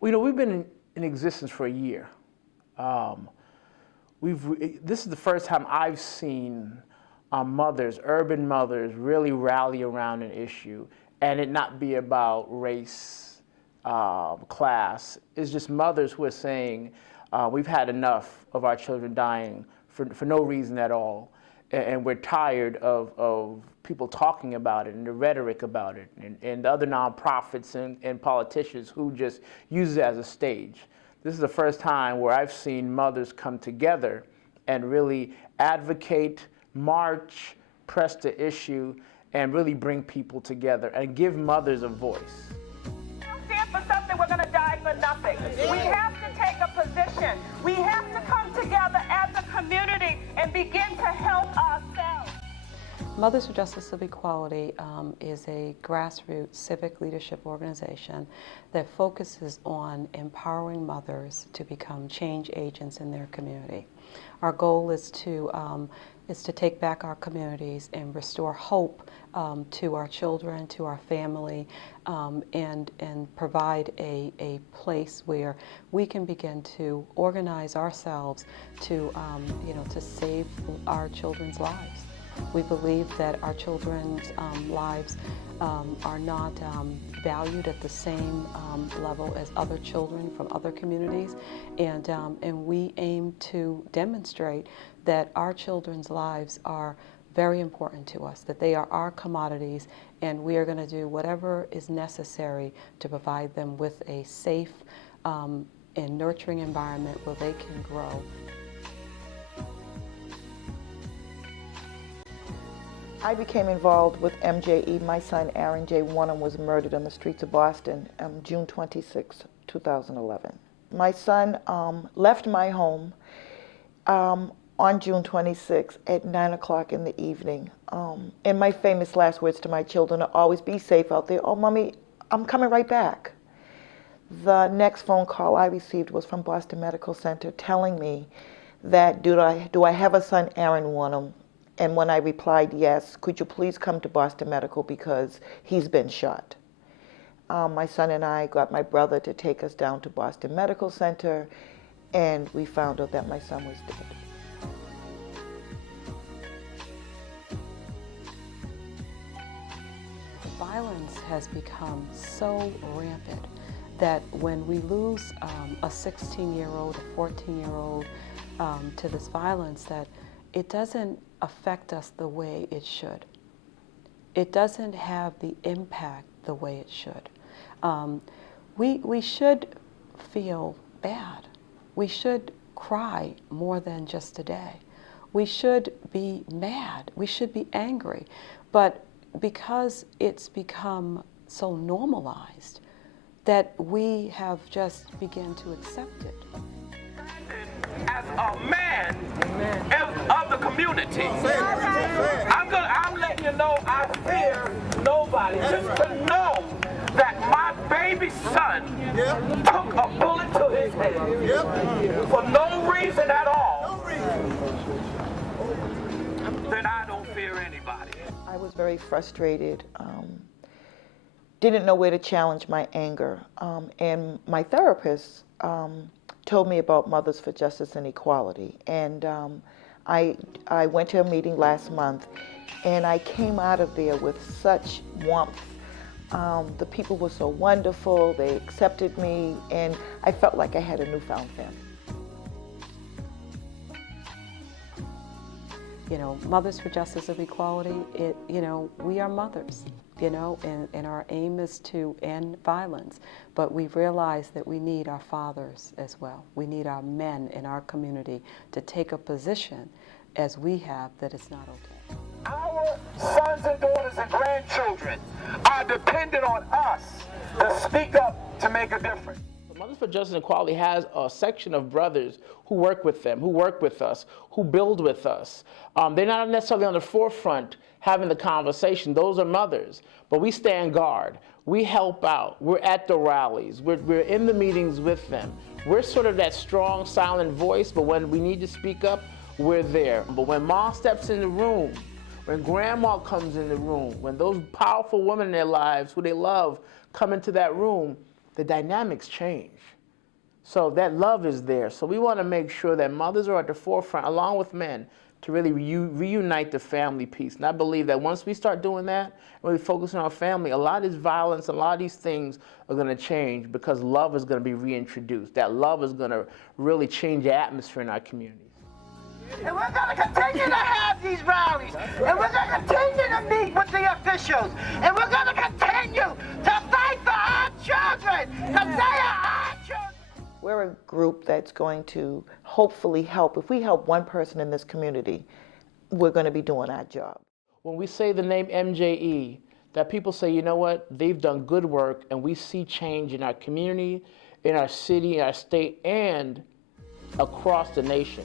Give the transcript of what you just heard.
Well, we've been in existence for a year. This is the first time I've seen mothers, urban mothers, really rally around an issue and it not be about race, class. It's just mothers who are saying, we've had enough of our children dying for no reason at all. And we're tired of people talking about it and the rhetoric about it and the other nonprofits and politicians who just use it as a stage. This is the first time where I've seen mothers come together and really advocate, march, press the issue, and really bring people together and give mothers a voice. We don't stand for something, we're going to die for nothing. We have to take a position. We have to come together as a community and begin to help ourselves. Mothers for Justice of Equality is a grassroots civic leadership organization that focuses on empowering mothers to become change agents in their community. Our goal is to take back our communities and restore hope to our children, to our family, and provide a place where we can begin to organize ourselves to save our children's lives. We believe that our children's lives are not valued at the same level as other children from other communities, and we aim to demonstrate that our children's lives are very important to us, that they are our commodities, and we are going to do whatever is necessary to provide them with a safe and nurturing environment where they can grow. I became involved with MJE. My son, Aaron J. Warren, was murdered on the streets of Boston on June 26, 2011. My son left my home on June 26 at 9 o'clock in the evening. And my famous last words to my children are always, be safe out there. Oh, Mommy, I'm coming right back. The next phone call I received was from Boston Medical Center telling me that do I have a son, Aaron Warren? And when I replied yes, could you please come to Boston Medical because he's been shot. My son and I got my brother to take us down to Boston Medical Center, and we found out that my son was dead. Violence has become so rampant that when we lose a 16-year-old, a 14-year-old to this violence, that it doesn't affect us the way it should. It doesn't have the impact the way it should. We should feel bad. We should cry more than just a day. We should be mad. We should be angry. But because it's become so normalized that we have just begun to accept it. As a man of the community, I'm letting you know I fear nobody. Just to know that my baby son took a bullet to his head for no reason at all, then I don't fear anybody. I was very frustrated, didn't know where to challenge my anger, and my therapist told me about Mothers for Justice and Equality, and I went to a meeting last month, and I came out of there with such warmth. The people were so wonderful, they accepted me, and I felt like I had a newfound family. Mothers for Justice of Equality, we are mothers, and our aim is to end violence. But we've realized that we need our fathers as well. We need our men in our community to take a position, as we have, that it's not okay. Our sons and daughters and grandchildren are dependent on us to speak up to make a difference. Mothers for Justice and Equality has a section of brothers who work with them, who work with us, who build with us. They're not necessarily on the forefront having the conversation. Those are mothers. But we stand guard. We help out. We're at the rallies. We're in the meetings with them. We're sort of that strong, silent voice, but when we need to speak up, we're there. But when mom steps in the room, when grandma comes in the room, when those powerful women in their lives who they love come into that room, the dynamics change. So that love is there. So we want to make sure that mothers are at the forefront, along with men, to really reunite the family piece. And I believe that once we start doing that, and we focus on our family, a lot of this violence, a lot of these things are going to change because love is going to be reintroduced. That love is going to really change the atmosphere in our communities. And we're going to continue to have these rallies. And we're going to continue to meet with the officials. And we're going to continue to fight for our children, because they are our children. We're a group that's going to hopefully help. If we help one person in this community, we're going to be doing our job. When we say the name MJE, that people say, you know what, they've done good work, and we see change in our community, in our city, in our state, and across the nation.